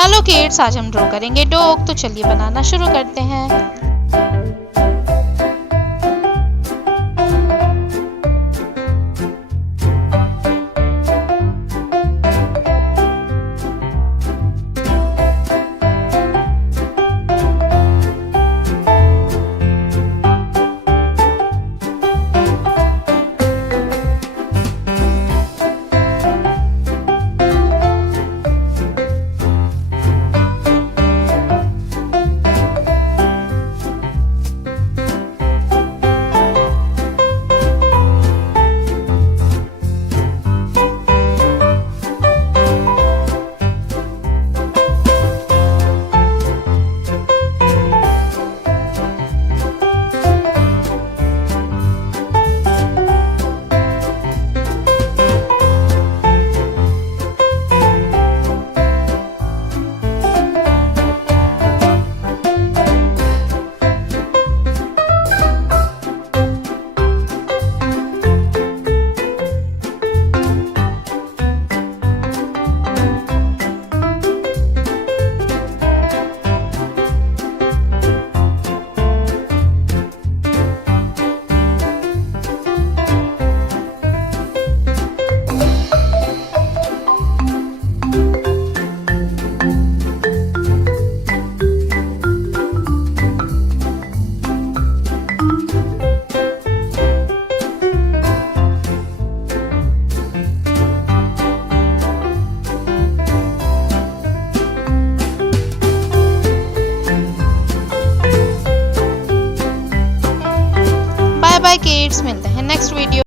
Hello kids, आज हम draw करेंगे डॉग। तो चलिए बनाना शुरू करते हैं। बाय बाय किड्स, मिलते हैं नेक्स्ट वीडियो।